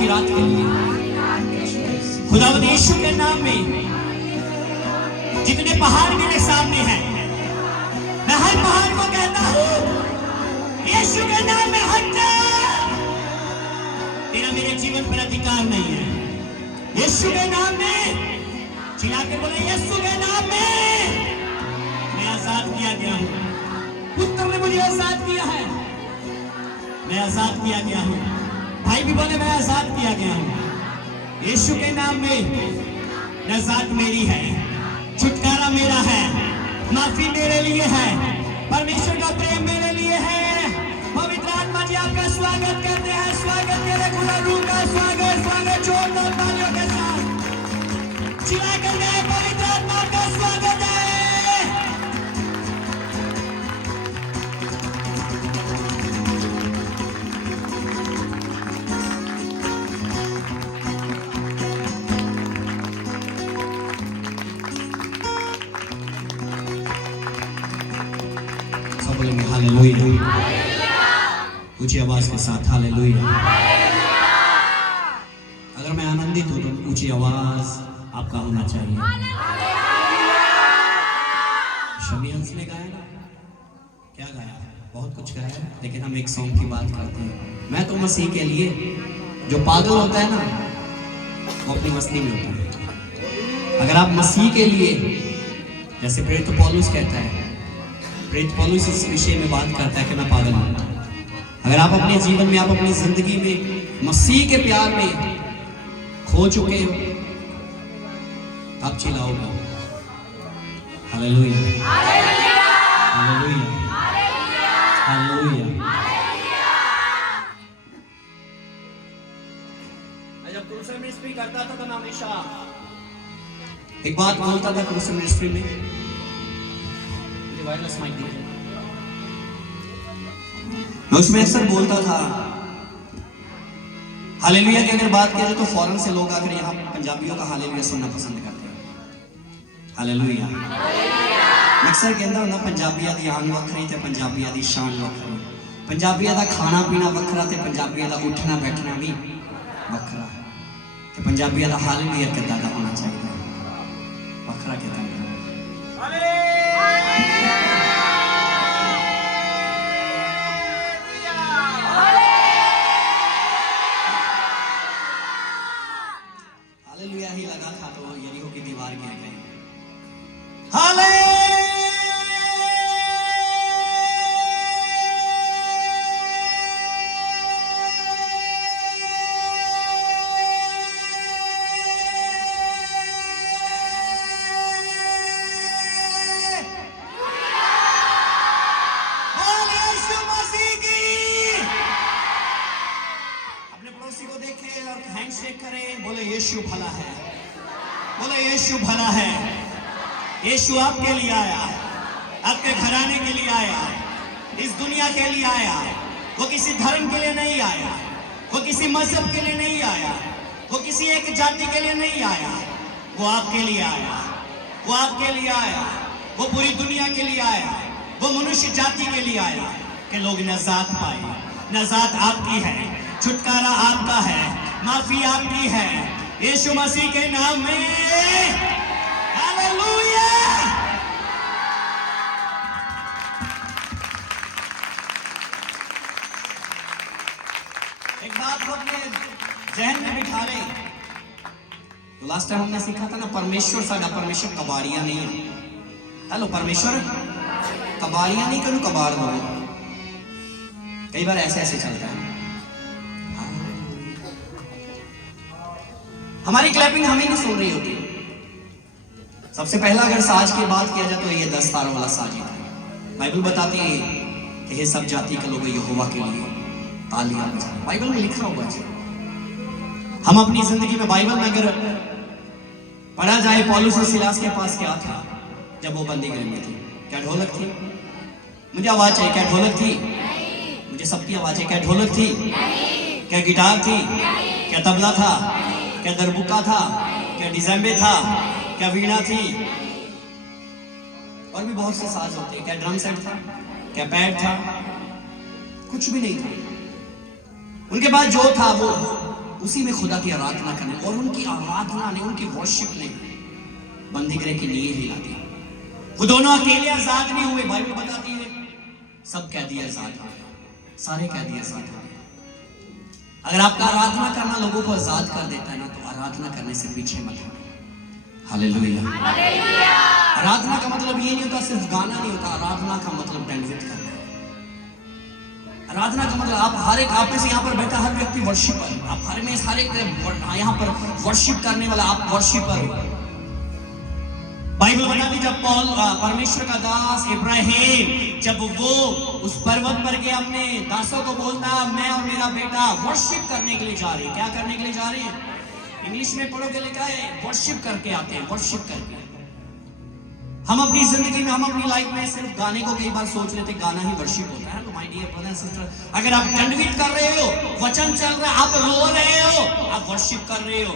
की रात के लिए खुदावंद यीशु के नाम में जितने पहाड़ मेरे सामने हैं, मैं हर पहाड़ को कहता हूं यीशु के नाम में हट जा। तेरा मेरे जीवन पर अधिकार नहीं है। यीशु के नाम में चिल्ला के बोले, यीशु के नाम में मैं आजाद किया गया हूं। पुत्र ने मुझे आजाद किया है, मैं आजाद किया गया हूं। भाई भी बोले, मैं आजाद किया गया हूं। यीशु के नाम में नजात मेरी है, छुटकारा मेरा है, माफी मेरे लिए है, परमेश्वर का प्रेम मेरे लिए है। पवित्र आत्मा जी आपका स्वागत करते हैं, स्वागत करें खुदा रूह का स्वागत, स्वागत जोरदार तालियों के साथ चिल्ला कर गए, पवित्र आत्मा का स्वागत है। हालेलुया, ऊंची आवाज के साथ हालेलुया। अगर मैं आनंदित हूं तो ऊंची आवाज आपका होना चाहिए। शमी हंस ने गाया ना, क्या गाया, बहुत कुछ गाया, लेकिन हम एक सॉन्ग की बात करते हैं। मैं तो मसीह के लिए, जो पागल होता है ना वो अपनी मस्ती में होता है। अगर आप मसीह के लिए, जैसे प्रेरित पौलुस कहता है, प्रेरित पौलुस इस विषय में बात करता है कि मैं पागल हूं। अगर आप अपने जीवन में, आप अपनी जिंदगी में मसीह के प्यार में खो चुके हो, आप चिल्लाओगे हालेलुया, हालेलुया, हालेलुया। मैं जब क्रूस मिनिस्ट्री करता था तो मैं हमेशा एक बात बोलता था क्रूस मिनिस्ट्री में, वायरलेस माइक दीजिए। मैं उसमें अक्सर बोलता था हालेलुया की अगर बात किया जाए तो फौरन से लोग आकर यहाँ पंजाबियों का हालेलुया सुनना पसंद करते हैं। हालेलुया, मैं अक्सर कहता हूं ना, पंजाबियों की आन वखरी ते पंजाबियों की शान वखरी, पंजाबियों का खाना पीना वखरा ते पंजाबियों का उठना बैठना भी वखरा, ते पंजाबियों का हालेलुया कितना का होना चाहिए, वखरा कितना। हालेलुया ही लगा था तो यरीहो की दीवार गिर गई। बोले यीशु भला है, बोले यीशु भला है। यीशु आपके लिए आया, आपके घराने के लिए आया, इस दुनिया के लिए आया। वो किसी धर्म के लिए नहीं आया, वो किसी मजहब के लिए नहीं आया, वो किसी एक जाति के लिए नहीं आया, वो आपके लिए आया, वो आपके लिए आया, वो पूरी दुनिया के लिए आया, वो मनुष्य जाति के लिए आया कि लोग नजात पाए। नजात आपकी है, छुटकारा आपका है, माफी आपकी है, यीशु मसीह के नाम में। हालेलुया। एक बात को अपने जहन में बिठा ले, तो लास्ट टाइम हमने सीखा था ना, परमेश्वर साडा परमेश्वर कबाड़िया नहीं है। हेलो, परमेश्वर कबाड़िया नहीं, क्यों कबाड़ दो। कई बार ऐसे ऐसे चलता है। हमारी क्लैपिंग हम ही नहीं सुन रही होती। सबसे पहला अगर साज की बात किया जाए तो ये 10 तारों वाला साज है। बाइबल बताती है कि ये सब जाति के लोग यहोवा के लिए तालियां बजाएं। बाइबल में लिखा हुआ है। हम अपनी जिंदगी में बाइबल में अगर पढ़ा जाए, पौलुस और सिलास के पास क्या था जब वो बंदी गृह में थे? क्या ढोलक थी? मुझे आवाज चाहिए। क्या ढोलक थी? मुझे सबकी आवाज है। क्या ढोलक थी? क्या गिटार थी? क्या तबला था? क्या दरबुक्का था? क्या डिजेम्बे था? क्या वीणा थी? और भी बहुत से साज होते हैं। क्या ड्रम सेट था? क्या पैड था? कुछ भी नहीं था। उनके पास जो था वो उसी में खुदा की आराधना करने, और उनकी आराधना ने, उनकी वर्शिप ने बंदीगृह की नींव हिला दी। वो दोनों अकेले आजाद नहीं हुए, बाइबल बताती है सब कैदी आजाद हो गए, सारे कैदी आजाद हो गए। अगर आपका आराधना करना लोगों को आजाद कर देता है ना, तो आराधना करने से पीछे मत हटो। हालेलुया। आराधना का मतलब ये नहीं होता सिर्फ गाना नहीं होता, आराधना का मतलब दंडवत करना है। आराधना का मतलब आप हर एक, आप में से यहाँ पर बैठा हर व्यक्ति वर्शिपर, आप हर एक यहाँ पर वर्शिप करने वाला, आप वर्शिपर हो। बाइबल बताती जब पौल, परमेश्वर का दास इब्राहिम, जब वो उस पर्वत पर गया, अपने दासों को बोलता मैं और मेरा बेटा वर्शिप करने के लिए जा रहे हैं। क्या करने के लिए जा रहे हैं? इंग्लिश में पढ़ोगे लिखा है वर्शिप करके आते हैं, वर्शिप करके। हम अपनी जिंदगी में, हम अपनी लाइफ में सिर्फ गाने को कई बार सोच लेते, गाना ही वर्शिप होता है। तो माय डियर ब्रदर सिस्टर, अगर आप दंडवत कर रहे हो, वचन चल रहा है, आप रो रहे हो, आप वर्शिप कर रहे हो।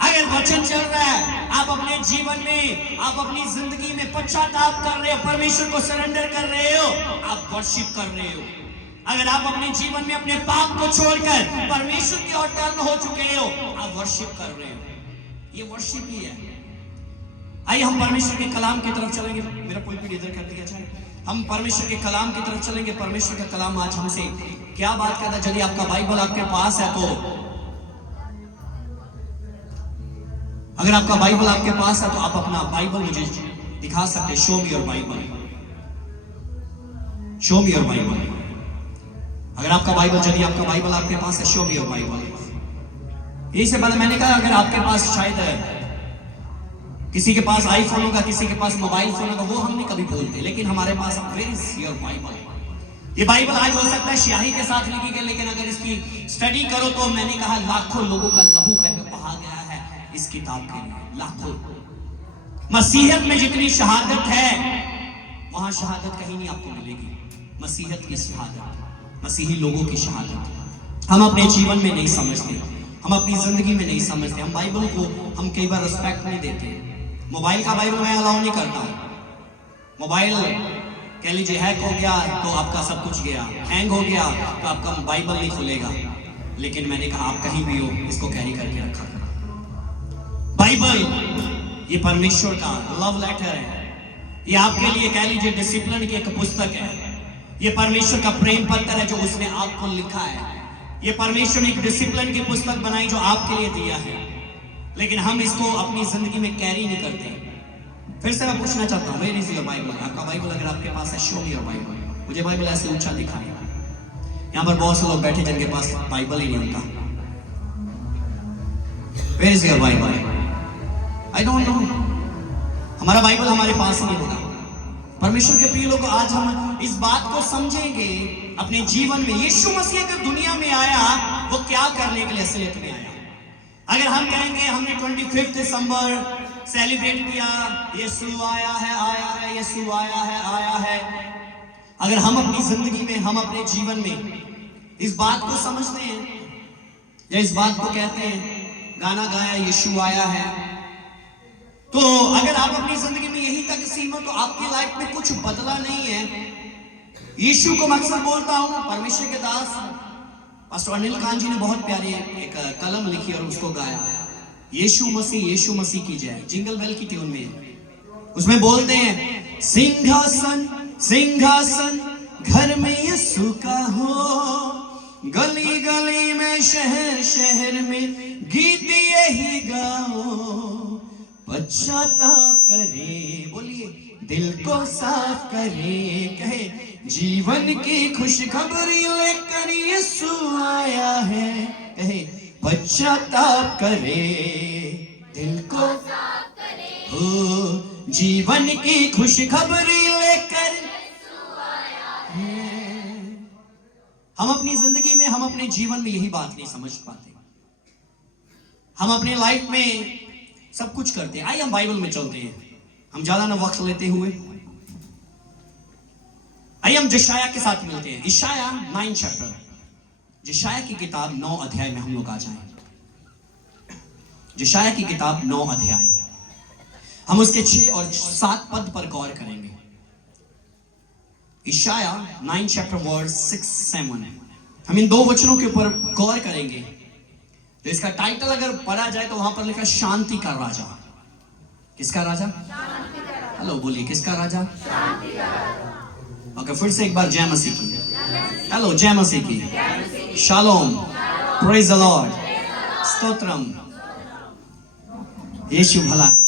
अगर वचन चल रहा है, आप अपने जीवन में, आप अपनी जिंदगी में पश्चाताप कर रहे हो, परमेश्वर को सरेंडर कर रहे हो, आप वर्शिप कर रहे हो। अगर आप अपने जीवन में अपने पाप को छोड़कर परमेश्वर की ओर टर्न हो चुके हो, आप वर्शिप कर रहे हो। ये वर्शिप ही है। आइए हम परमेश्वर के कलाम की तरफ चलेंगे। मेरा पुलपिट इधर कर दिया जाए। हम परमेश्वर के कलाम की तरफ चलेंगे। परमेश्वर का कलाम आज हमसे क्या बात करता है। यदि आपका बाइबल आपके पास है, तो अगर आपका बाइबल आपके पास है तो आप अपना बाइबल मुझे दिखा सकते हैं। Show me your Bible, show me your Bible. अगर आपका बाइबल, यदि आपका बाइबल आपके पास है, शो मी योर बाइबल। यही से पहले मैंने कहा अगर आपके पास शायद है, किसी के पास आईफोन होगा, किसी के पास मोबाइल फोन होगा, वो हम नहीं कभी बोलते, लेकिन हमारे पास वेयर इज योर बाइबल। ये बाइबल आज हो सकता है स्याही के साथ लिखी गई, लेकिन अगर इसकी स्टडी करो तो मैंने कहा लाखों लोगों का लहू बहा गया है इस किताब के लिए। लाखों। मसीहत में जितनी शहादत है, वहां शहादत कहीं नहीं आपको मिलेगी। मसीहत की शहादत, मसीही लोगों की शहादत हम अपने जीवन में नहीं समझते, हम अपनी जिंदगी में नहीं समझते। हम बाइबल को हम कई बार रिस्पेक्ट नहीं देते। मोबाइल का बाइबल मैं अलाउ नहीं करता हूं। मोबाइल कह लीजिए हैक हो गया तो आपका सब कुछ गया, हैंग हो गया तो आपका बाइबल नहीं खुलेगा। लेकिन मैंने कहा आप कहीं भी हो, इसको कैरी करके रखा करो। बाइबल ये परमेश्वर का लव लेटर है। ये आपके लिए कह लीजिए डिसिप्लिन की एक पुस्तक है। ये परमेश्वर का प्रेम पत्र है जो उसने आपको लिखा है। ये परमेश्वर ने एक डिसिप्लिन की पुस्तक बनाई जो आपके लिए दिया है, लेकिन हम इसको अपनी जिंदगी में कैरी नहीं करते। फिर से मैं पूछना चाहता हूँ, वेयर इज योर बाइबल? आपका बाइबल अगर आपके पास है, शो मी योर बाइबल। मुझे बाइबल ऐसे ऊंचा दिखाई। यहाँ पर बहुत से लोग बैठे जिनके पास बाइबल ही नहीं होता। Where is your Bible? I don't know. हमारा बाइबल हमारे पास नहीं होगा। परमेश्वर के प्रिय लोग, आज हम इस बात को समझेंगे अपने जीवन में। यीशु मसीह अगर दुनिया में आया, वो क्या करने के लिए असलियत में आया? अगर हम कहेंगे हमने 25 दिसंबर सेलिब्रेट किया, यीशु आया है, यीशु आया है। अगर हम अपनी जिंदगी में, हम अपने जीवन में इस बात को समझते हैं या इस बात को कहते हैं, गाना गाया यीशु आया है, तो अगर आप अपनी जिंदगी में यही तक सीमित, तो आपकी लाइफ में कुछ बदला नहीं है। यीशु को मैं अक्सर बोलता हूं, परमेश्वर के दास पास्टर अनिल खान जी ने बहुत प्यारी एक कलम लिखी और उसको गाया, यीशु मसीह की जय, जिंगल बेल की ट्यून में। उसमें बोलते हैं, सिंहासन सिंहासन घर में यीशु का हो, गली गली में शहर शहर में गीत यही गाओ, पश्चाताप करे, बोलिए दिल को साफ करे, कहे जीवन की खुशखबरी लेकर यीशु आया है, कहे पश्चाताप करे, दिल को साफ करे, हो जीवन की खुशखबरी लेकर यीशु आया है। हम अपनी जिंदगी में, हम अपने जीवन में यही बात नहीं समझ पाते। हम अपने लाइफ में सब कुछ करते हैं। आइए हम बाइबल में चलते हैं, हम ज्यादा ना वक्त लेते हुए। आइए हम यशाया के साथ मिलते हैं। यशाया 9 चैप्टर, यशाया की किताब 9 अध्याय में हम लोग आ जाएं। यशाया की किताब 9 अध्याय, हम उसके 6 और 7 पद पर गौर करेंगे। यशाया 9 चैप्टर वर्स 6-7, हम इन 2 वचनों के ऊपर गौर करेंगे। तो इसका टाइटल अगर पढ़ा जाए तो वहां पर लिखा शांति का राजा। किसका राजा? हेलो बोलिए, किसका राजा? ओके, फिर से एक बार जय मसीह की। हेलो, जय मसीह की। शालोम, प्रेज द लॉर्ड, स्तोत्रम। यीशु भला है,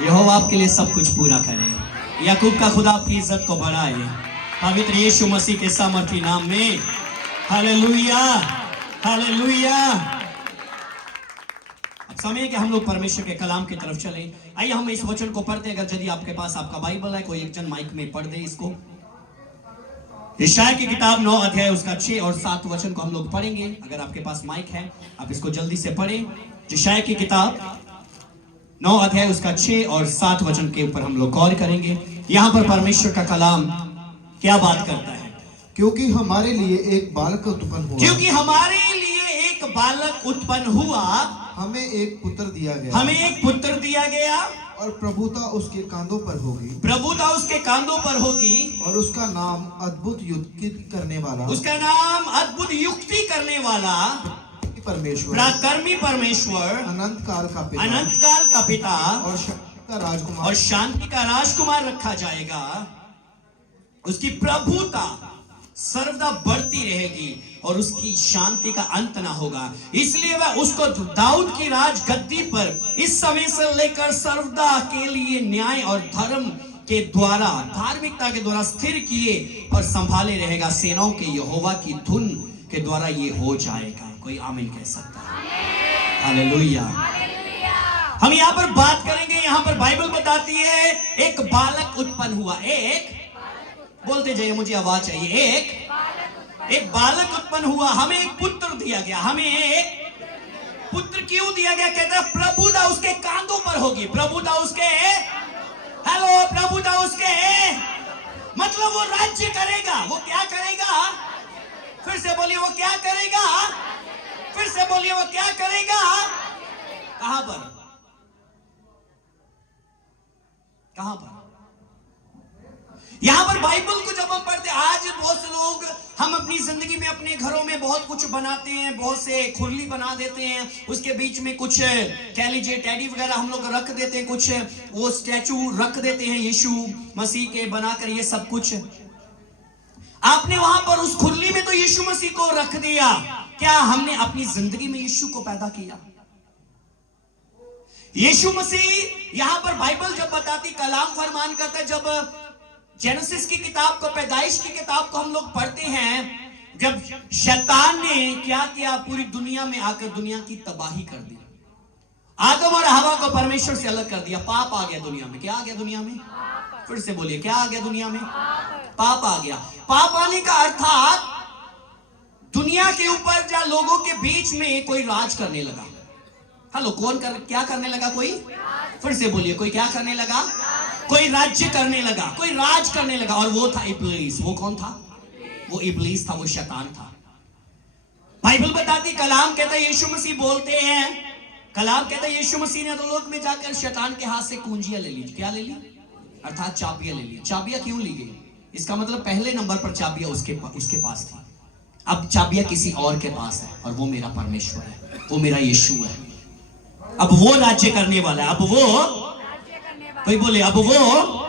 यहोवा आपके लिए सब कुछ पूरा करे। याकूब का खुदा आपकी इज्जत को बढ़ाए, पवित्र यीशु मसीह के सामर्थी नाम में। Hallelujah, hallelujah. अब समय है कि हम लोग परमेश्वर के कलाम की तरफ चले। आइए हम इस वचन को पढ़ते हैं। अगर यदि आपके पास आपका बाइबल है, कोई एक जन माइक में पढ़ दे इसको। यशायाह की किताब 9 अध्याय उसका 6 और 7 वचन को हम लोग पढ़ेंगे। अगर आपके पास माइक है आप इसको जल्दी से पढ़ें। यशायाह की किताब 9 अध्याय उसका 6 और 7 वचन के ऊपर हम लोग गौर करेंगे। यहाँ पर परमेश्वर का कलाम क्या बात करता है? क्योंकि हमारे लिए एक बालक उत्पन्न हुआ, क्योंकि हमारे लिए एक बालक उत्पन्न हुआ, हमें एक पुत्र दिया गया, हमें एक पुत्र दिया गया, और प्रभुता उसके कांधों पर होगी, प्रभुता उसके कांधों पर होगी, और उसका नाम अद्भुत युक्ति करने वाला, उसका नाम अद्भुत युक्ति करने वाला, परमेश्वर, पराक्रमी परमेश्वर, अनंत काल का पिता, अनंत काल का पिता, और शांति का राजकुमार, और शांति का राजकुमार रखा जाएगा। उसकी प्रभुता सर्वदा बढ़ती रहेगी और उसकी शांति का अंत ना होगा। इसलिए वह उसको दाऊद की राज गद्दी पर इस समय से लेकर सर्वदा के लिए न्याय और धर्म के द्वारा, धार्मिकता के द्वारा स्थिर किए और संभाले रहेगा। सेनाओं के यहोवा की धुन के द्वारा ये हो जाएगा। कोई आमीन कह सकता है? हालेलुया। हम यहाँ पर बात करेंगे, यहाँ पर बाइबल बताती है एक बालक उत्पन्न हुआ। एक बोलते जाइए, मुझे आवाज चाहिए। एक बालक उत्पन्न हुआ, हमें एक पुत्र दिया गया। हमें एक पुत्र क्यों दिया गया? कहता है प्रभुता उसके कांधों पर होगी। प्रभुता उसके, हेलो, प्रभुता उसके मतलब वो राज्य करेगा। वो क्या करेगा? फिर से बोलिए, वो क्या करेगा? फिर से बोलिए, वो क्या करेगा? कहां पर? कहां पर? यहां पर बाइबल को जब हम पढ़ते, आज बहुत से लोग, हम अपनी जिंदगी में अपने घरों में बहुत कुछ बनाते हैं, बहुत से खुरली बना देते हैं, उसके बीच में कुछ कह लीजिए टेडी वगैरह हम लोग रख देते हैं, कुछ वो स्टैचू रख देते हैं यीशु मसीह के बनाकर। ये सब कुछ आपने वहां पर उस खुरली में तो यीशु मसीह को रख दिया। क्या हमने अपनी जिंदगी में यीशु को पैदा किया? यीशु मसीह यहां पर बाइबल जब बताती, कलाम फरमान करता, जब जेनेसिस की किताब को, पैदाइश की किताब को हम लोग पढ़ते हैं, जब शैतान ने क्या किया, पूरी दुनिया में आकर दुनिया की तबाही कर दी। आदम और हवा को परमेश्वर से अलग कर दिया। पाप आ गया दुनिया में। क्या आ गया दुनिया में? फिर से बोलिए, क्या आ गया दुनिया में? पाप आ गया। पाप आने का अर्थात दुनिया के ऊपर या लोगों के बीच में कोई राज करने लगा। हेलो, क्या करने लगा? कोई, फिर से बोलिए, कोई क्या करने लगा? कोई राज्य करने लगा, कोई राज करने लगा, और वो था इब्लीस। वो कौन था? वो इब्लीस था, वो शैतान था। बाइबल बताती, कलाम कहता है, यीशु मसीह बोलते हैं, कलाम कहता है यीशु मसीह ने तो लोक में जाकर शैतान के हाथ से कुंजियां ले ली। क्या ले ली? अर्थात चाबियां ले ली। चाबियां क्यों ली गई? इसका मतलब पहले नंबर पर चाबियां उसके पास थी। अब चाबियां किसी और के पास है, और वो मेरा परमेश्वर है, वो मेरा यीशु है। अब वो राज्य करने वाला है। अब वो, कोई बोले, अब वो।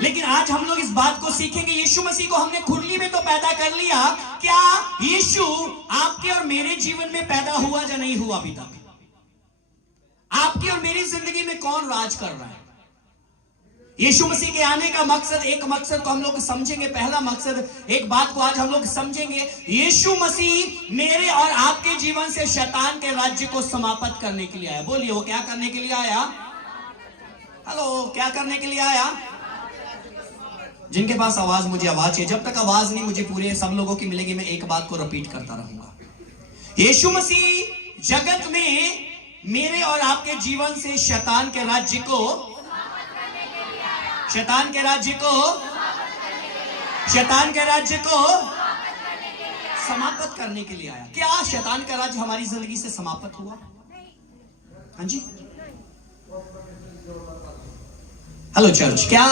लेकिन आज हम लोग इस बात को सीखेंगे, यीशु मसीह को हमने खुरली में तो पैदा कर लिया, क्या यीशु आपके और मेरे जीवन में पैदा हुआ या नहीं हुआ? अभी तक आपकी और मेरी जिंदगी में कौन राज कर रहा है? यीशु मसीह के आने का मकसद, एक मकसद को हम लोग समझेंगे। पहला मकसद, एक बात को आज हम लोग समझेंगे, यीशु मसीह मेरे और आपके जीवन से शैतान के राज्य को समाप्त करने के लिए आया। बोलिए, वो क्या करने के लिए आया? हेलो, क्या करने के लिए आया? जिनके पास आवाज, मुझे आवाज है। जब तक आवाज नहीं मुझे पूरे सब लोगों की मिलेगी, मैं एक बात को रिपीट करता रहूंगा। यीशु मसीह जगत में मेरे और आपके जीवन से शैतान के राज्य को, शैतान के राज्य को, शैतान के राज्य को समाप्त करने के लिए आया। क्या शैतान का राज्य हमारी जिंदगी से समाप्त हुआ? हाँ जी, हेलो चर्च, क्या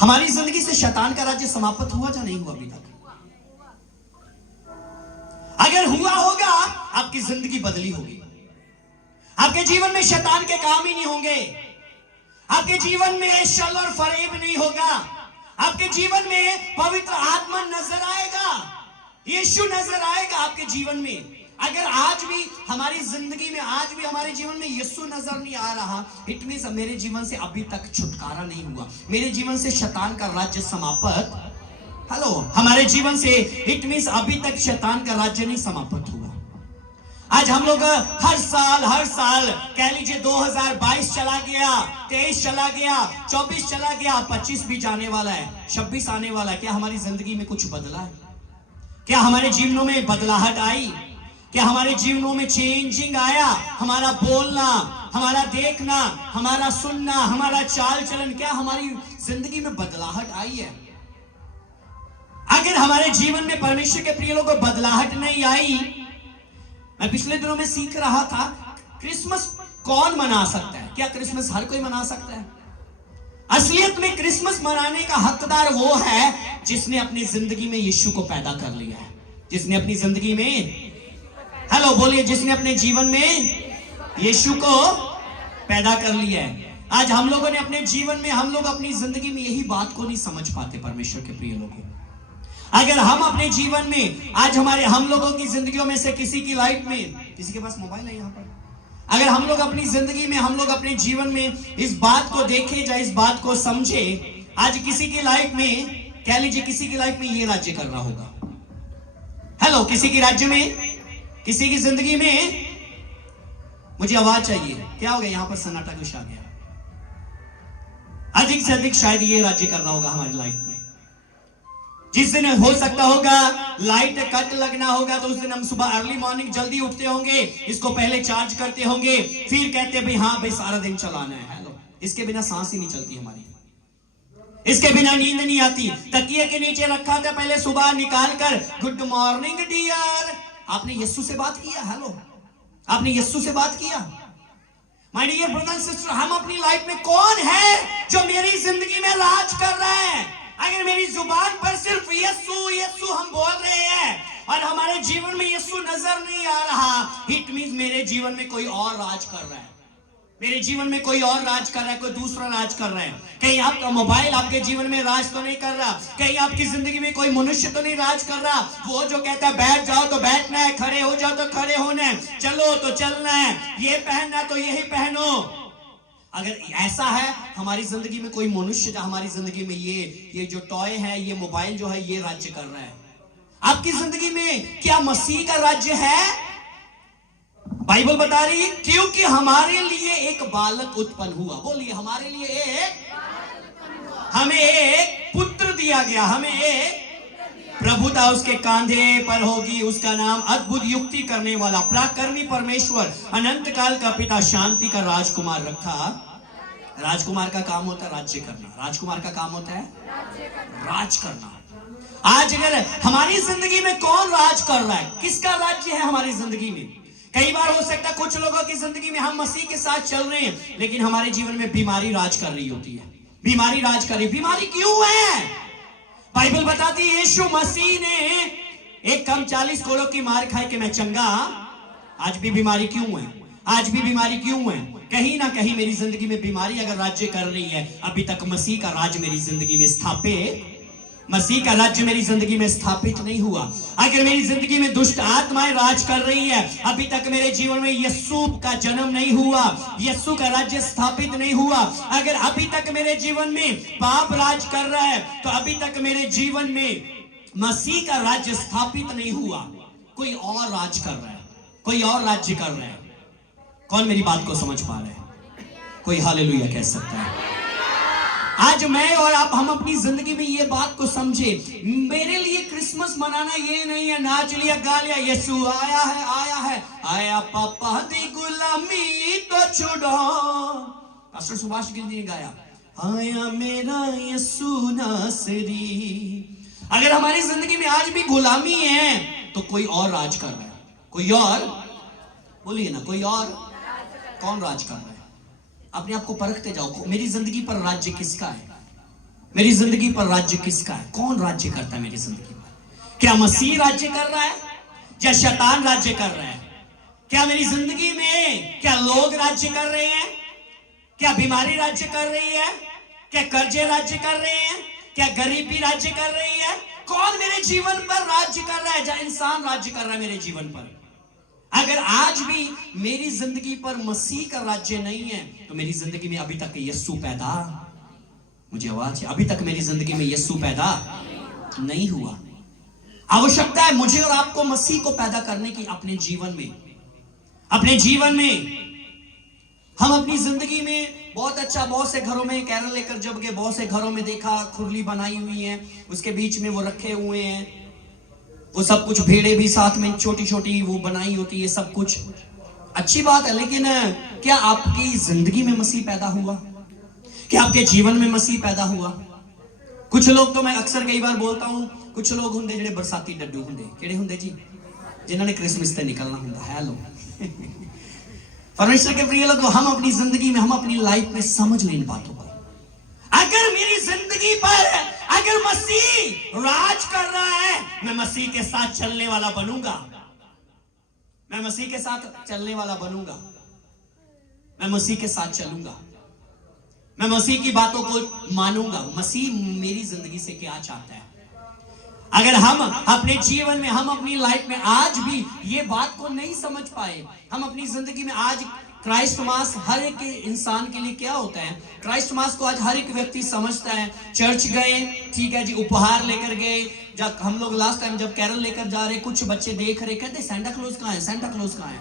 हमारी जिंदगी से शैतान का राज्य समाप्त हुआ या नहीं हुआ अभी तक? अगर हुआ होगा, आपकी आपकी जिंदगी बदली होगी। आपके जीवन में शैतान के काम ही नहीं होंगे। आपके जीवन में शल और फरेब नहीं होगा। आपके जीवन में पवित्र आत्मा नजर आएगा, यीशु नजर आएगा आपके जीवन में। अगर आज भी हमारी जिंदगी में, आज भी हमारे जीवन में यीशु नजर नहीं आ रहा, इट मींस मेरे जीवन से अभी तक छुटकारा नहीं हुआ, मेरे जीवन से शैतान का राज्य समाप्त, हेलो, हमारे जीवन से इट मींस अभी तक शैतान का राज्य नहीं समाप्त हुआ। आज हम लोग हर साल कह लीजिए 2022 चला गया, 23 चला गया, 24 चला गया, 25 भी जाने वाला है, 26 आने वाला है। क्या हमारी जिंदगी में कुछ बदला है? क्या हमारे जीवनों में बदलाहट आई? क्या हमारे जीवनों में चेंजिंग आया? हमारा बोलना, हमारा देखना, हमारा सुनना, हमारा चाल चलन, क्या हमारी जिंदगी में बदलाहट आई है? अगर हमारे जीवन में परमेश्वर के प्रिय लोगों बदलाहट नहीं आई, मैं पिछले दिनों में सीख रहा था, क्रिसमस कौन मना सकता है? क्या क्रिसमस हर कोई मना सकता है? असलियत में क्रिसमस मनाने का हकदार वो है जिसने अपनी जिंदगी में यीशु को पैदा कर लिया है, जिसने अपनी जिंदगी में, हेलो बोलिए, जिसने अपने जीवन में यीशु को पैदा कर लिया है। आज हम लोगों ने अपने जीवन में, हम लोग अपनी जिंदगी में यही बात को नहीं समझ पाते परमेश्वर के प्रिय लोगों। अगर हम अपने जीवन में, आज हम लोगों की जिंदगियों में से किसी की लाइफ में, किसी के पास मोबाइल है यहाँ पर, अगर हम लोग अपनी जिंदगी में, हम लोग अपने जीवन में इस बात को देखें या इस बात को समझे, आज किसी की लाइफ में, कह लीजिए किसी की लाइफ में ये राज्य कर रहा होगा, हेलो, किसी की राज्य में, किसी की जिंदगी में, मुझे आवाज चाहिए, क्या हो गया यहाँ पर? सन्नाटा कुछ आ गया। अधिक से अधिक शायद ये राज्य कर रहा होगा हमारी लाइफ में। जिस दिन हो सकता होगा लाइट कट लगना होगा, तो उस दिन हम सुबह अर्ली मॉर्निंग जल्दी उठते होंगे, इसको पहले चार्ज करते होंगे, फिर कहते भाई हाँ भाई सारा दिन चलाना है, हेलो, इसके बिना सांस ही नहीं चलती हमारी, इसके बिना नींद नहीं आती। तकिए के नीचे रखा था, पहले सुबह निकाल कर गुड मॉर्निंग डियर, आपने यीशु से बात किया, हेलो, आपने यीशु से बात किया। My dear brother and sister, हम अपनी लाइफ में कौन है जो मेरी जिंदगी में राज कर रहा है? अगर मेरी जुबान पर सिर्फ यीशु यीशु हम बोल रहे हैं और हमारे जीवन में यीशु नजर नहीं आ रहा, इट मींस मेरे जीवन में कोई और राज कर रहा है, मेरे जीवन में कोई और राज कर रहा है, कोई दूसरा राज कर रहा है। कहीं आपका मोबाइल आपके जीवन में राज तो नहीं कर रहा, कहीं आपकी जिंदगी में कोई मनुष्य तो नहीं राज कर रहा, वो जो कहता है बैठ जाओ तो बैठना है, खड़े हो जाओ तो खड़े होना है, चलो तो चलना है, ये पहनना तो यही पहनो। अगर ऐसा है हमारी जिंदगी में कोई मनुष्य, हमारी जिंदगी में ये जो टॉय है, ये मोबाइल जो है, ये राज्य कर रहा है, आपकी जिंदगी में क्या मसीह का राज्य है? बाइबल बता रही है, क्योंकि हमारे लिए एक बालक उत्पन्न हुआ, बोलिए हमारे लिए हमें एक पुत्र दिया गया, हमें एक प्रभुता उसके कांधे पर होगी, उसका नाम अद्भुत युक्ति करने वाला, पराक्रमी परमेश्वर, अनंत काल का पिता, शांति का राजकुमार रखा। राजकुमार का काम होता है राज्य करना, राजकुमार का काम होता है राज करना। आज अगर हमारी जिंदगी में कौन राज कर रहा है, किसका राज्य है हमारी जिंदगी में? कई बार हो सकता है कुछ लोगों की जिंदगी में हम मसीह के साथ चल रहे हैं, लेकिन हमारे जीवन में बीमारी राज कर रही होती है, बीमारी राज कर रही। बीमारी क्यों है? बाइबल बताती है यीशु मसीह ने एक कम 40 कोड़ों की मार खाई कि मैं चंगा। आज भी बीमारी क्यों है? आज भी बीमारी क्यों है? कहीं ना कहीं मेरी जिंदगी में बीमारी अगर राज्य कर रही है, अभी तक मसीह का राज मेरी जिंदगी में स्थापित, मसीह का राज्य मेरी जिंदगी में स्थापित नहीं हुआ। अगर मेरी जिंदगी में दुष्ट आत्माएं राज कर रही है, अभी तक मेरे जीवन में यीशु का जन्म नहीं हुआ, यीशु का राज्य स्थापित नहीं हुआ, अगर अभी तक मेरे जीवन में पाप राज कर रहा है, तो अभी तक मेरे जीवन में मसीह का राज्य स्थापित नहीं हुआ। कोई और राज कर रहा है, कोई और राज्य कर रहा है। कौन मेरी बात को समझ पा रहे हैं? कोई हालेलुया कह सकता है? आज मैं और आप, हम अपनी जिंदगी में ये बात को समझे, मेरे लिए क्रिसमस मनाना ये नहीं है नाच लिया गा लिया, यीशु आया है, आया है, आया पापा दी गुलामी तो छुड़ो। पास्टर सुभाष गिल ने गाया, आया मेरा यीशु नासरी। अगर हमारी जिंदगी में आज भी गुलामी है, तो कोई और राज कर रहा है, कोई और, बोलिए ना, कोई और। कौन राज कर रहा है? अपने आप को परखते जाओ, मेरी जिंदगी पर राज्य किसका है? मेरी जिंदगी पर राज्य किसका है? कौन राज्य करता है मेरी जिंदगी पर? क्या मसीह राज्य कर रहा है या शैतान राज्य कर रहा है? क्या मेरी जिंदगी में क्या लोग राज्य कर रहे हैं? क्या बीमारी राज्य कर रही है? क्या कर्जे राज्य कर रहे हैं? क्या गरीबी राज्य कर रही है? कौन मेरे जीवन पर राज्य कर रहा है? जहां इंसान राज्य कर रहा है मेरे जीवन पर। अगर आज भी मेरी जिंदगी पर मसीह का राज्य नहीं है तो मेरी जिंदगी में अभी तक यीशु पैदा, मुझे आवाज है, अभी तक मेरी जिंदगी में यीशु पैदा नहीं हुआ। आवश्यकता है मुझे और आपको मसीह को पैदा करने की अपने जीवन में। अपने जीवन में हम अपनी जिंदगी में बहुत अच्छा, बहुत से घरों में कैरल लेकर जब गए, बहुत से घरों में देखा खुरली बनाई हुई है, उसके बीच में वो रखे हुए हैं, वो सब कुछ भेड़े भी साथ में छोटी छोटी वो बनाई होती है, सब कुछ अच्छी बात है। लेकिन क्या आपकी जिंदगी में मसीह पैदा हुआ? क्या आपके जीवन में मसीह पैदा हुआ? कुछ लोग तो मैं अक्सर कई बार बोलता हूं, कुछ लोग होंगे जेडे बरसाती डड्डू होंगे, केड़े होंगे जी, जिन्होंने क्रिसमस से निकलना होंगे। हेलो परमेश्वर के प्रिय लोगों, हम अपनी जिंदगी में, हम अपनी लाइफ में समझ लें इन बातों को। अगर मेरी जिंदगी पर अगर मसीह राज कर रहा है, मैं मसीह के साथ चलने वाला बनूंगा। मैं मसीह के साथ चलने वाला बनूंगा। मैं मसीह के साथ चलूंगा। मैं मसीह की बातों को मानूंगा। मसीह मेरी जिंदगी से क्या चाहता है? अगर हम अपने जीवन में, हम अपनी लाइफ में आज भी ये बात को नहीं समझ पाए, हम अपनी जिंदगी में आज क्राइस्ट मास हर एक इंसान के लिए क्या होता है, क्राइस्ट मास को आज हर एक व्यक्ति समझता है। चर्च गए, ठीक है जी, उपहार लेकर गए। जब हम लोग लास्ट टाइम जब कैरल लेकर जा रहे, कुछ बच्चे देख रहे, कहते सेंटा क्लॉज कहां है, सेंटा क्लॉज कहां है।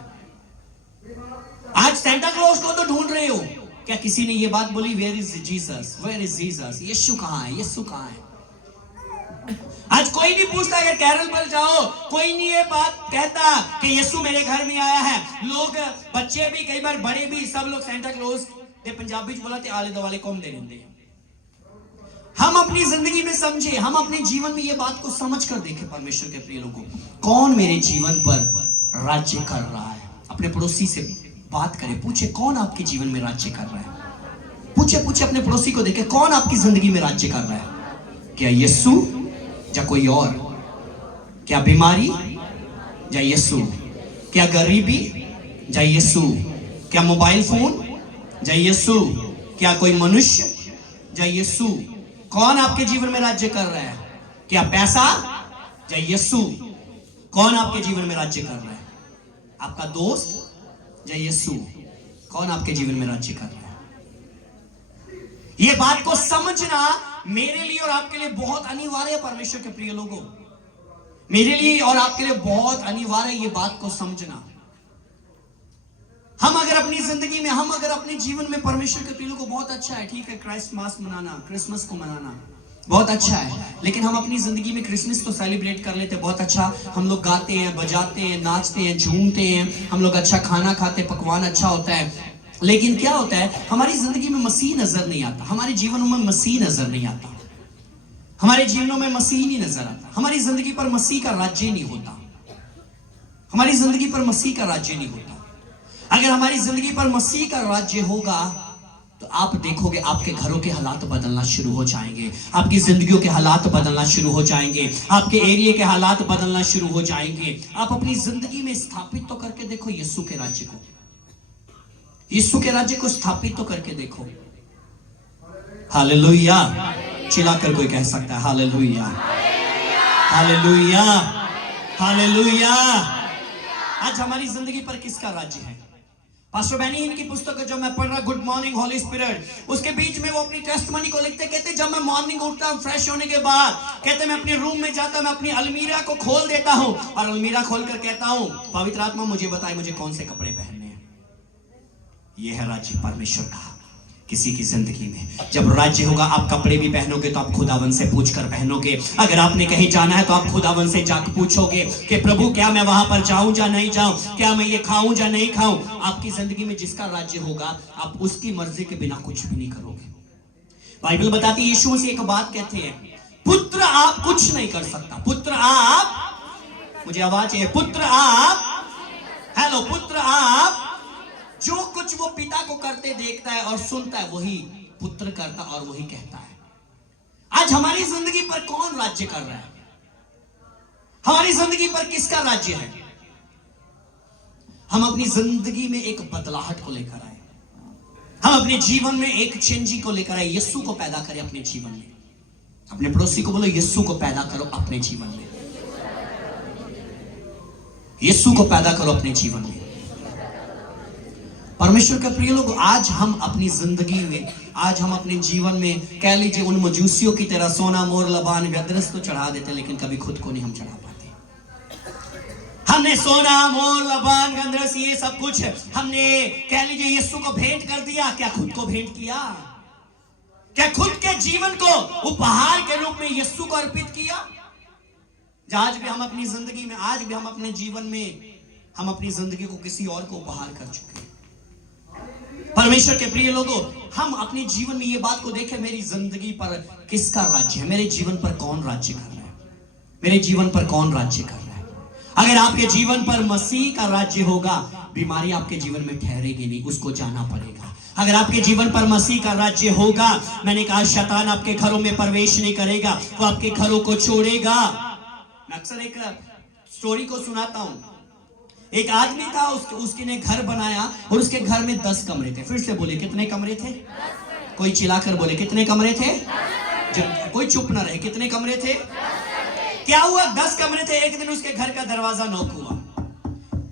आज सेंटा क्लॉज को तो ढूंढ रहे हो। क्या किसी ने ये बात बोली, where is Jesus, where is Jesus, यीशु कहां है, यीशु कहां है? आज कोई नहीं पूछता। अगर कैरल पर जाओ, कोई नहीं ये बात कहता कि यीशु मेरे घर में आया है। लोग, बच्चे भी, कई बार बड़े भी, सब लोग सेंटा क्लॉज ते पंजाबी च बोलते आले दुआले घूमते रहते हैं। हम अपनी जिंदगी में समझे, हम अपने जीवन में ये बात को समझ कर देखें परमेश्वर के प्रिय लोगों, कौन मेरे जीवन पर राज्य कर रहा है। अपने पड़ोसी से बात करें, पूछे कौन आपके जीवन में राज्य कर रहा है। पूछे अपने पड़ोसी को देखे कौन आपकी जिंदगी में राज्य कर रहा है। क्या यीशु या कोई और? क्या बीमारी या यीशु? क्या गरीबी या यीशु? क्या मोबाइल फोन या यीशु? क्या कोई मनुष्य या यीशु? कौन आपके जीवन में राज्य कर रहा है? क्या पैसा या यीशु? कौन आपके जीवन में राज्य कर रहा है? आपका दोस्त या यीशु? कौन आपके जीवन में राज्य कर रहा है? ये बात को समझना मेरे लिए और आपके लिए बहुत अनिवार्य है परमेश्वर के प्रिय लोगों। मेरे लिए और आपके लिए बहुत अनिवार्य है ये बात को समझना। हम अगर अपनी जिंदगी में, हम अगर अपने जीवन में परमेश्वर के प्रिय लोगों, बहुत अच्छा है, ठीक है, क्राइस्ट मास मनाना, क्रिसमस को मनाना बहुत अच्छा है। लेकिन हम अपनी जिंदगी में क्रिसमस तो सेलिब्रेट कर लेते, बहुत अच्छा, हम लोग गाते हैं, बजाते हैं, नाचते हैं, झूमते हैं, हम लोग अच्छा खाना खाते, पकवान अच्छा होता है। लेकिन क्या होता है, हमारी जिंदगी में मसीह नजर नहीं आता, हमारे जीवनों में मसीह नजर नहीं आता, हमारे जीवनों में मसीह नहीं नजर आता, हमारी जिंदगी पर मसीह का राज्य नहीं होता, हमारी जिंदगी पर मसीह का राज्य नहीं होता। अगर हमारी जिंदगी पर मसीह का राज्य होगा तो आप देखोगे आपके घरों के हालात बदलना शुरू हो जाएंगे, आपकी जिंदगियों के हालात बदलना शुरू हो जाएंगे, आपके एरिया के हालात बदलना शुरू हो जाएंगे। आप अपनी जिंदगी में स्थापित तो करके देखो यीशु के राज्य को, यीशु के राज्य को स्थापित तो करके देखो। हालेलुया, चिल्लाकर कोई कह सकता है हालेलुया, हालेलुया, हालेलुया। आज हमारी जिंदगी पर किसका राज्य है? पास्टर बेनी हिन की पुस्तक जो मैं पढ़ रहा, गुड मॉर्निंग होली स्पिरिट, उसके बीच में वो अपनी टेस्टमनी को लिखते, कहते जब मैं मॉर्निंग उठता हूँ फ्रेश होने के बाद, कहते मैं अपने रूम में जाता, मैं अपनी अलमीरा को खोल देता हूँ और अलमीरा खोलकर कहता हूँ पवित्र आत्मा मुझे बताए मुझे कौन से कपड़े पहनने हैं। यह है राज्य परमेश्वर का किसी की जिंदगी में। जब राज्य होगा, आप कपड़े भी पहनोगे तो आप खुदावन से पूछकर पहनोगे। अगर आपने कहीं जाना है तो आप खुदावन से जाकर पूछोगे कि प्रभु क्या मैं वहां पर जाऊं या नहीं जाऊं, क्या मैं ये खाऊं या नहीं खाऊं। आपकी जिंदगी में जिसका राज्य होगा, आप उसकी मर्जी के बिना कुछ भी नहीं करोगे। बाइबल बताती है, यीशु मसीह एक बात कहते हैं, पुत्र आप कुछ नहीं कर सकता। पुत्र आप, मुझे आवाज है, पुत्र आप, हेलो, पुत्र आप जो कुछ वो पिता को करते देखता है और सुनता है वही पुत्र करता और वही कहता है। आज हमारी जिंदगी पर कौन राज्य कर रहा है? हमारी जिंदगी पर किसका राज्य है? हम अपनी जिंदगी में एक बदलाहट को लेकर आए, हम अपने जीवन में एक चेंजिंग को लेकर आए। यीशु को पैदा करें अपने जीवन में। अपने पड़ोसी को बोलो, यीशु को पैदा करो अपने जीवन में। यीशु को पैदा करो अपने जीवन में। परमेश्वर के प्रिय लोग, आज हम अपनी जिंदगी में, आज हम अपने जीवन में कह लीजिए उन मजूसियों की तरह सोना, मोर, लबान, गदरस तो चढ़ा देते, लेकिन कभी खुद को नहीं हम चढ़ा पाते। हमने सोना, मोर, लबान, गंधरस ये सब कुछ हमने कह लीजिए यीशु को भेंट कर दिया। क्या खुद को भेंट किया? क्या खुद के जीवन को उपहार के रूप में यीशु को अर्पित किया? आज भी हम अपनी जिंदगी में, आज भी हम अपने जीवन में, हम अपनी जिंदगी को किसी और को उपहार कर चुके हैं। परमेश्वर के प्रिय लोगों, हम अपने जीवन में ये बात को देखें, मेरी जिंदगी पर किसका राज्य है? मेरे जीवन पर कौन राज्य कर रहा है? मेरे जीवन पर कौन राज्य कर रहा है? अगर आपके जीवन पर मसीह का राज्य होगा, बीमारी आपके जीवन में ठहरेगी नहीं, उसको जाना पड़ेगा। अगर आपके जीवन पर मसीह का राज्य होगा, मैंने कहा शैतान आपके घरों में प्रवेश नहीं करेगा, वो आपके घरों को छोड़ेगा। मैं अक्सर एक स्टोरी को सुनाता हूं। एक आदमी था, उसके ने घर बनाया और उसके घर में 10 कमरे थे। फिर से बोले, कितने कमरे थे? कोई चिल्लाकर बोले, कितने कमरे थे? कोई चुप ना रहे, कितने कमरे थे? क्या हुआ? 10 कमरे थे। एक दिन उसके घर का दरवाजा नॉक हुआ।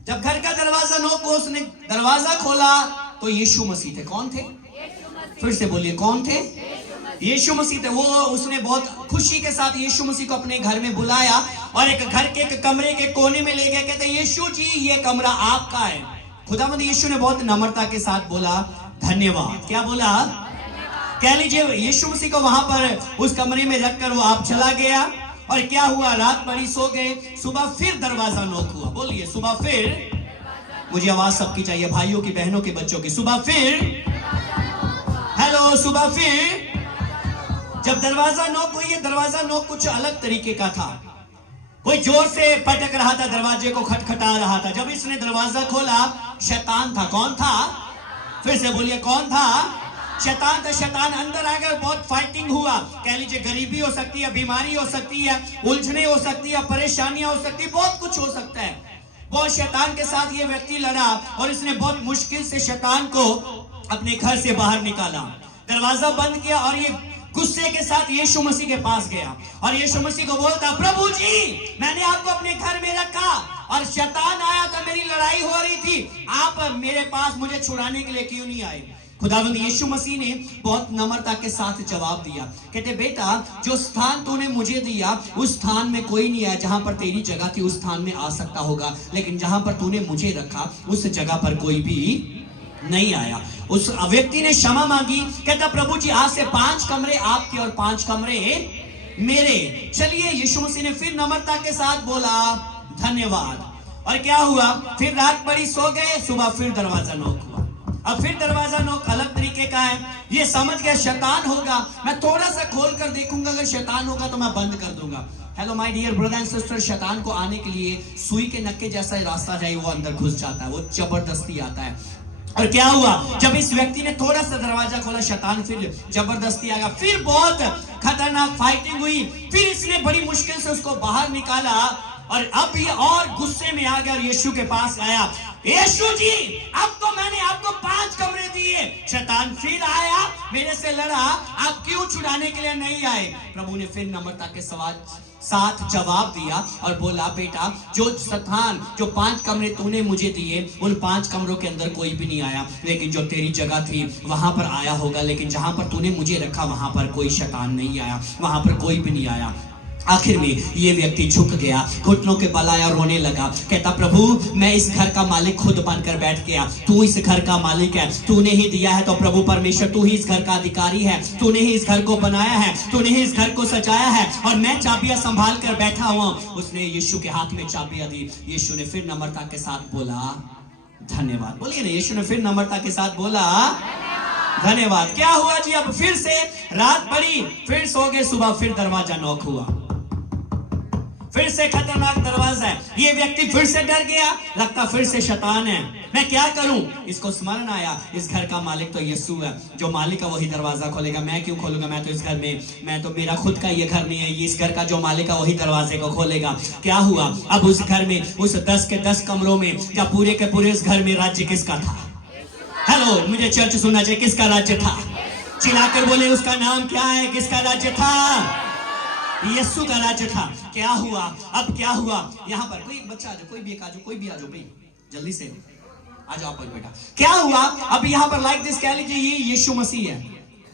जब घर का दरवाजा नॉक हुआ, उसने दरवाजा खोला तो यीशु मसीह थे। कौन थे? फिर से बोलिए, कौन थे? यीशु मसीह थे। वो उसने बहुत खुशी के साथ यीशु मसीह को अपने घर में बुलाया और एक घर के एक कमरे के कोने में ले गए। कहते, यीशु जी ये कमरा आपका है। खुदावंद यीशु ने बहुत नम्रता के साथ बोला, धन्यवाद। क्या बोला? कह लीजिए यीशु मसीह को वहां पर उस कमरे में रखकर वो आप चला गया। और क्या हुआ? रात भरी सो गए, सुबह फिर दरवाजा नॉक हुआ। बोलिए, सुबह फिर। मुझे आवाज सबकी चाहिए, भाइयों की, बहनों की, बच्चों की। सुबह फिर। हेलो, सुबह फिर। जब दरवाजा नॉक हुई, ये दरवाजा नॉक कुछ अलग तरीके का था। कोई जोर से पटक रहा था, दरवाजे को खटखटा रहा था। जब इसने दरवाजा खोला, शैतान था। कौन था? फिर से बोलिए, कौन था? शैतान था। शैतान अंदर आ गया, बहुत फाइटिंग हुआ। कह लीजिए गरीबी हो सकती है, बीमारी हो सकती है, उलझने हो सकती है, परेशानियां हो सकती है, बहुत कुछ हो सकता है। बहुत शैतान के साथ ये व्यक्ति लड़ा और इसने बहुत मुश्किल से शैतान को अपने घर से बाहर निकाला। दरवाजा बंद किया और ये गुस्से के साथ यीशु मसीह के पास गया और यीशु मसीह को बोलता, प्रभु जी मैंने आपको अपने घर में रखा और शैतान आया था, मेरी लड़ाई हो रही थी, आप मेरे पास मुझे छुड़ाने के लिए क्यों नहीं आए? खुदावंद यीशु मसीह ने बहुत नम्रता के साथ जवाब दिया। कहते, बेटा जो स्थान तूने मुझे दिया उस स्थान में कोई नहीं आया। जहां पर तेरी जगह थी उस स्थान में आ सकता होगा, लेकिन जहां पर तूने मुझे रखा उस जगह पर कोई भी नहीं आया। उस व्यक्ति ने क्षमा मांगी। कहता, प्रभु जी आज से 5 कमरे आपके और 5 कमरे मेरे। चलिए, यीशु मसीह ने फिर नम्रता के साथ बोला, धन्यवाद। और क्या हुआ? फिर रात भरी सो गए, सुबह फिर दरवाजा नॉक हुआ। अब फिर दरवाजा नॉक अलग तरीके का है। ये समझ गया शैतान होगा, मैं थोड़ा सा खोल कर देखूंगा, अगर शैतान होगा तो मैं बंद कर दूंगा। Hello my dear brother and sister, शैतान को आने के लिए सुई के नक्के जैसा रास्ता है, वो अंदर घुस जाता है, वो जबरदस्ती आता है। और क्या हुआ? जब इस व्यक्ति ने थोड़ा सा दरवाजा खोला, शैतान फिर जबरदस्ती आ गया। फिर बहुत खतरनाक फाइटिंग हुई। फिर इसने बड़ी मुश्किल से उसको बाहर निकाला और अब ये और गुस्से में आ गया और यीशु के पास आया। यीशु जी अब तो मैंने आपको 5 कमरे दिए, शैतान फिर आया, मेरे से लड़ा, आप क्यों छुड़ाने के लिए नहीं आए? प्रभु ने फिर नम्रता के साथ जवाब दिया और बोला, बेटा जो स्थान, जो 5 कमरे तूने मुझे दिए, उन 5 कमरों के अंदर कोई भी नहीं आया, लेकिन जो तेरी जगह थी वहां पर आया होगा, लेकिन जहां पर तूने मुझे रखा वहां पर कोई शैतान नहीं आया, वहां पर कोई भी नहीं आया। आखिर में ये व्यक्ति झुक गया, घुटनों के बल आया, रोने लगा। कहता, प्रभु मैं इस घर का मालिक खुद बनकर बैठ गया, तू इस घर का मालिक है, तूने ही दिया है, तो प्रभु परमेश्वर तू ही इस घर का अधिकारी है, तूने ही इस घर को बनाया है, तूने ही इस घर को सजाया है और मैं चाबियां संभाल कर बैठा हुआ। उसने यीशु के हाथ में चाबियां दी। यीशु ने फिर नम्रता के साथ बोला, धन्यवाद। बोलिए ना, यीशु ने फिर नम्रता के साथ बोला, धन्यवाद। क्या हुआ जी? अब फिर से रात पड़ी, फिर सो गए, सुबह फिर दरवाजा नॉक हुआ। फिर से खतरनाक दरवाजा है। ये व्यक्ति फिर से डर गया, लगता फिर से शैतान है, मैं क्या करूं। इसको स्मरण आया इस घर का मालिक तो यीशु है, जो मालिक है वही दरवाजा खोलेगा, मैं क्यों खोलूंगा, मैं तो इस घर में, मैं तो, मेरा खुद का ये घर नहीं है, ये इस घर का जो मालिक है वही दरवाजे को खोलेगा। क्या हुआ, अब उस घर में, उस 10 के 10 कमरों में, या पूरे के पूरे उस घर में राज्य किसका था? हेलो, मुझे चर्च सुनना चाहिए, किसका राज्य था? चिल्लाकर बोले उसका नाम क्या है, किसका राज्य था? यीशु का राज्य था। क्या हुआ, अब क्या हुआ, यहाँ पर कोई बच्चा आ जाओ, कोई भी एक आ जाओ, कोई भी आ जाओ भाई, जल्दी से आ जाओ पर बेटा। क्या हुआ, अब यहाँ पर लाइक दिस कह लीजिए ये यीशु मसीह है,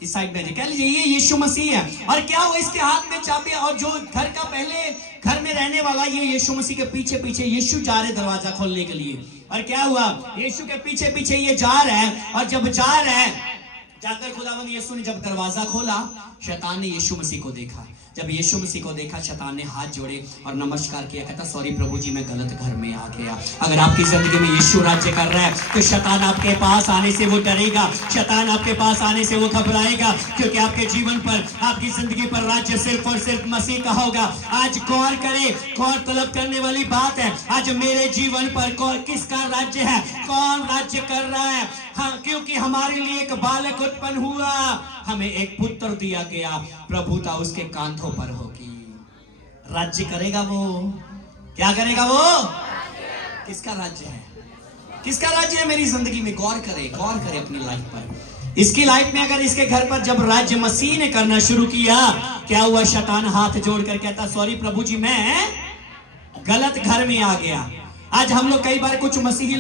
इस साइड में कह लीजिए ये यीशु मसीह है, और क्या हुआ, इसके हाथ में चाबी, और जो घर का पहले घर में रहने वाला ये यीशु मसीह के पीछे पीछे यीशु जा रहे दरवाजा खोलने के लिए। और क्या हुआ, यीशु के पीछे पीछे ये जा रहा है, और जब जा रहा है, जाकर खुदावंद यीशु ने जब दरवाजा खोला, शैतान ने यीशु मसीह को देखा। जब यीशु मसीह को देखा, शैतान ने हाथ जोड़े और नमस्कार किया, कहता सॉरी प्रभु जी, मैं गलत घर में आ गया। अगर आपकी जिंदगी में यीशु राज्य कर रहा है तो शैतान आपके पास आने से वो डरेगा, शैतान आपके पास आने से वो घबराएगा, क्योंकि आपके जीवन पर, आपकी जिंदगी पर राज्य सिर्फ और सिर्फ मसीह का होगा। आज गौर करे, गौर तलब करने वाली बात है, आज मेरे जीवन पर किसका राज्य है, कौन राज्य कर रहा है। हाँ, क्योंकि हमारे लिए एक बालक उत्पन्न हुआ, हमें एक पुत्र दिया गया, प्रभुता उसके कांधों पर होगी। राज्य करेगा वो, क्या करेगा वो, किसका राज्य है, किसका राज्य है मेरी जिंदगी में? गौर करे, गौर करे अपनी लाइफ पर। इसकी लाइफ में अगर इसके घर पर जब राज्य मसीह ने करना शुरू किया, क्या हुआ, शैतान हाथ जोड़कर कहता सॉरी प्रभु जी, मैं गलत घर में आ गया। आज हम लोग कई बार, कुछ मसीही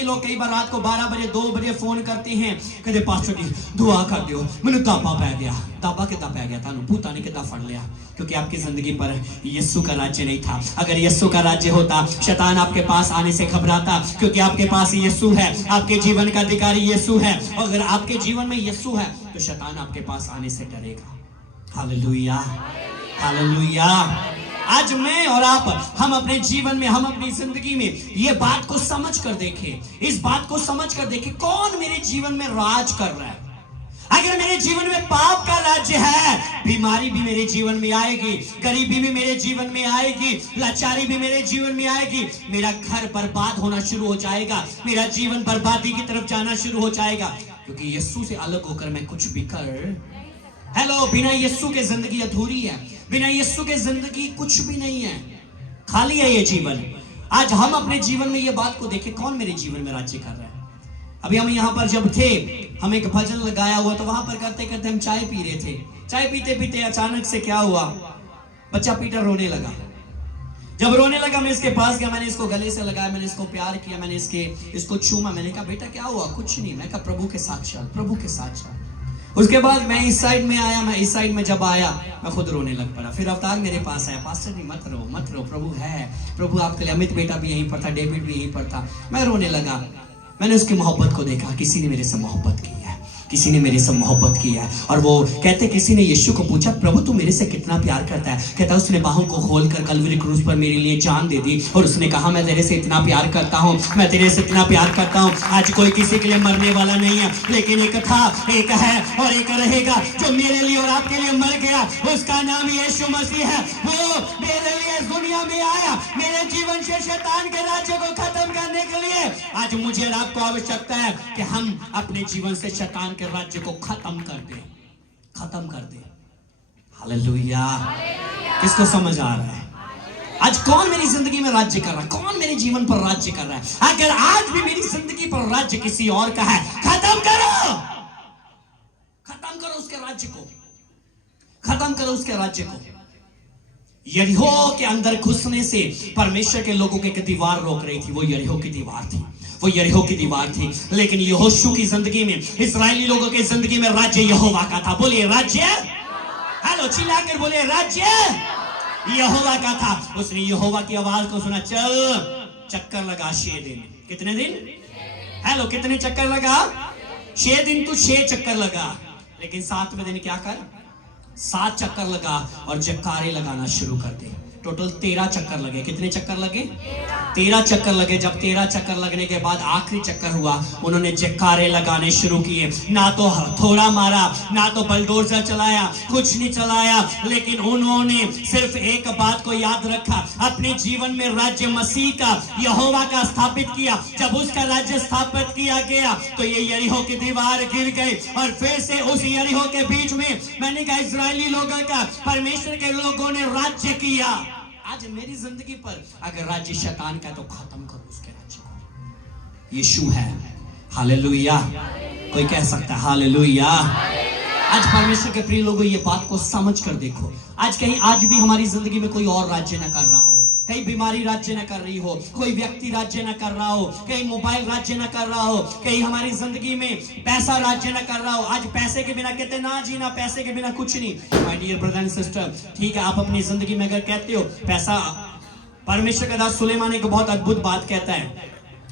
लोग कई बार रात को 12 बजे 2 बजे फोन करते हैं, कहते पास्टर जी दुआ कर दियो, मैंने दाबा पै गया। दाबा कितना पै गया था, भूता ने कितना फड़ लिया, क्योंकि आपकी जिंदगी पर यीशु का राज्य नहीं था। अगर यीशु का राज्य होता, शैतान आपके पास आने से घबराता, क्योंकि आपके पास यीशु है, आपके जीवन का अधिकारी यीशु है। अगर आपके जीवन में यीशु है तो शैतान आपके पास आने से डरेगा। Hallelujah, hallelujah. आज मैं और आप, हम अपने जीवन में, हम अपनी जिंदगी में ये बात को समझ कर देखें, इस बात को समझ कर देखें, कौन मेरे जीवन में राज कर रहा है। अगर मेरे जीवन में पाप का राज्य है, बीमारी भी मेरे जीवन में आएगी, गरीबी भी मेरे जीवन में आएगी, लाचारी भी मेरे जीवन में आएगी, मेरा घर बर्बाद होना शुरू हो जाएगा, मेरा जीवन बर्बादी की तरफ जाना शुरू हो जाएगा, क्योंकि यीशु से अलग होकर मैं कुछ भी कर, हेलो, बिना यीशु के जिंदगी अधूरी है, बिना यीशु के जिंदगी कुछ भी नहीं है, खाली है ये जीवन। आज हम अपने जीवन में ये बात को देखें, कौन मेरे जीवन में राज्य कर रहा है। अभी हम यहाँ पर जब थे, हम एक भजन लगाया हुआ, तो वहां पर करते करते हम चाय पी रहे थे, चाय पीते पीते अचानक से क्या हुआ, बच्चा पीटर रोने लगा। जब रोने लगा, मैं इसके पास गया, मैंने इसको गले से लगाया, मैंने इसको प्यार किया, मैंने इसको छूमा, मैंने कहा बेटा क्या हुआ, कुछ नहीं। मैं कहा प्रभु के साथ चल, प्रभु के साथ चल। उसके बाद मैं इस साइड में आया, मैं इस साइड में जब आया, मैं खुद रोने लग पड़ा। फिर अवतार मेरे पास आया, पास्टर जी मत रो, मत रो, प्रभु है, प्रभु आपके लिए। अमित बेटा भी यहीं पर था, डेविड भी यहीं पर था। मैं रोने लगा, मैंने उसकी मोहब्बत को देखा, किसी ने मेरे से मोहब्बत की है, किसी ने मेरे से मोहब्बत की है। और वो कहते, किसी ने यीशु को पूछा प्रभु तू मेरे से कितना प्यार करता है। कहता उसने बाहों को खोलकर कलवरी क्रूस पर मेरे लिए जान दे दी, और उसने कहा मैं तेरे से इतना प्यार करता हूँ, मैं तेरे से इतना प्यार करता हूँ। आज कोई किसी के लिए मरने वाला नहीं है, लेकिन एक था, एक है और एक रहेगा, जो मेरे लिए और आपके लिए मर गया, उसका नाम यीशु मसीह है। वो मेरे लिए दुनिया में आया, मेरे जीवन से शैतान के राज्य को खत्म करने के लिए। आज मुझे और आपको आवश्यकता है कि हम अपने जीवन से शैतान के राज्य को खत्म कर दे, खत्म कर दे। हालेलुया। किसको समझ आ रहा है? आज कौन मेरी जिंदगी में राज्य कर रहा है, कौन मेरे जीवन पर राज्य कर रहा है? अगर आज भी मेरी जिंदगी पर राज्य किसी और का है, खत्म करो, खत्म करो उसके राज्य को, खत्म करो उसके राज्य को। यरीहो के अंदर घुसने से परमेश्वर के लोगों की एक दीवार रोक रही थी, वो यरीहो की दीवार थी, वो यरीहो की दीवार थी। लेकिन यहोशू की जिंदगी में, इस्राएली लोगों की जिंदगी में राज्य यहोवा का था। बोलिए राज्य, हेलो चिल्लाकर बोलिए राज्य यहोवा का था। उसने यहोवा की आवाज को सुना, चल चक्कर लगा 6 दिन। कितने दिन? हेलो, कितने चक्कर लगा? 6 दिन तू 6 चक्कर लगा, लेकिन 7वें दिन क्या कर, 7 चक्कर लगा और जयकारे लगाना शुरू कर दे। टोटल 13 चक्कर लगे। कितने चक्कर लगे? 13 चक्कर लगे। जब 13 चक्कर लगने के बाद आखिरी चक्कर हुआ, उन्होंने जयकारे लगाने शुरू किए। ना तो थोड़ा मारा, ना तो बलडोजर चलाया, कुछ नहीं चलाया, लेकिन उन्होंने सिर्फ एक बात को याद रखा, अपने जीवन में राज्य मसीह का, यहोवा का स्थापित किया। जब उसका राज्य स्थापित किया गया तो ये यरीहो की दीवार गिर गई और फिर से उस यरीहो के बीच में मैंने कहा इजरायली लोगों का, परमेश्वर के लोगों ने राज्य किया। आज मेरी जिंदगी पर अगर राज्य शैतान का तो खत्म करो उसके राज्य को। यीशु है, हालेलुया। कोई कह सकता है हालेलुया। आज परमेश्वर के प्रिय लोगों, ये बात को समझ कर देखो। आज भी हमारी जिंदगी में कोई और राज्य न कर रहा हो, कहीं बीमारी राज्य न कर रही हो, कोई व्यक्ति राज्य न कर रहा हो, कहीं मोबाइल राज्य न कर रहा हो, कहीं हमारी जिंदगी में पैसा राज्य न कर रहा हो। आज पैसे के बिना कहते ना जी ना, पैसे के बिना कुछ नहीं। My dear brother and sister, ठीक है, आप अपनी जिंदगी में अगर कहते हो पैसा, परमेश्वर का दास सुलेमान एक बहुत अद्भुत बात कहता है।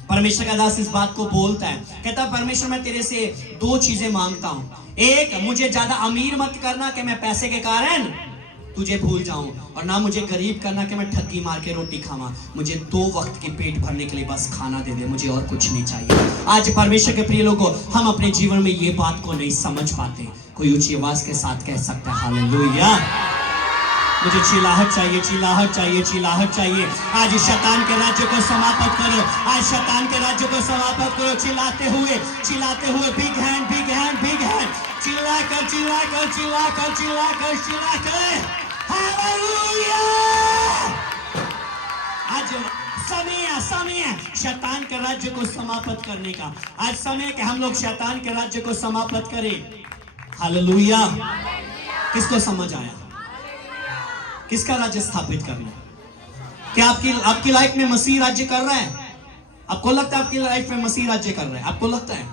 परमेश्वर का दास इस बात को बोलता है, कहता है परमेश्वर मैं तेरे से 2 चीजें मांगता हूं। एक, मुझे ज्यादा अमीर मत करना कि मैं पैसे के कारण तुझे भूल जाऊं, और ना मुझे गरीब करना कि मैं ठगी मार के रोटी खावा। मुझे 2 वक्त के पेट भरने के लिए बस खाना दे दे, मुझे और कुछ नहीं चाहिए। आज परमेश्वर के प्रिय लोगों, हम अपने जीवन में ये बात को नहीं समझ पाते। कोई ऊंची आवाज के साथ कह सकता है हालेलुया। मुझे चिल्लाहट चाहिए, चिल्लाहट चाहिए, चिल्लाहट चाहिए। आज शैतान के राज्य को समाप्त करो, आज शैतान के राज्य को समाप्त करो। चिल्लाते हुए, चिल्लाते हुए, big hand, big hand, big hand, चिल्ला कर, चिल्ला कर, चिल्ला कर, चिल्ला कर, चिल्ला कर, हालेलुया। आज समय है शैतान के राज्य को समाप्त करने का। आज समय है कि हम लोग शैतान के राज्य को समाप्त करें। हालेलुया। किसको समझ आया? किसका राज्य स्थापित करना? क्या आपकी लाइफ में मसीह राज्य कर रहा है? आपको लगता है आपकी लाइफ में मसीह राज्य कर रहा है? आपको लगता है?